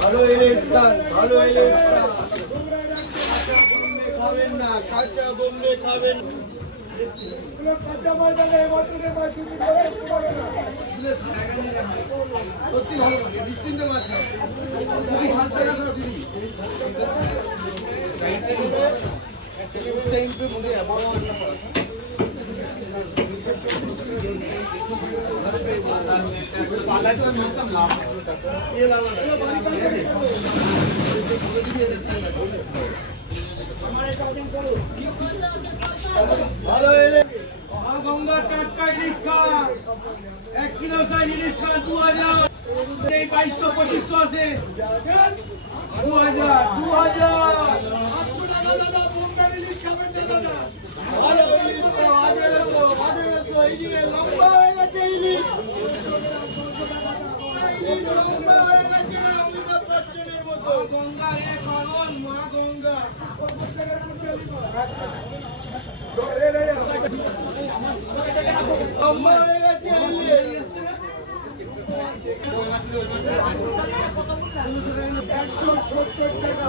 ভালো ইলিশ খান, ভালো ইলিশ খান। খাবেন না, কাঁচা বোম্বে খাবেন। সত্যি ভালো লাগে, নিশ্চিন্তে মাছ খাও। দিদি 60 টাকা করে দিদি। ভালো এলে গঙ্গার টাটকা ইলিশ খান, 1 কিলো সাইজ ইলিশ খান 2000। এই 2200 2500 আছে 2000 ভালো ইলিশ খাও, 1800 ইলিশ লম্বা হয়ে গেছে ইলিশ। লম্বা হয়ে গেছে অমিতাভ বচ্চনের মতো। গঙ্গা রে পাগল, মা গঙ্গা। লম্বা হয়ে গেছে ইলিশ। 170 টাকা।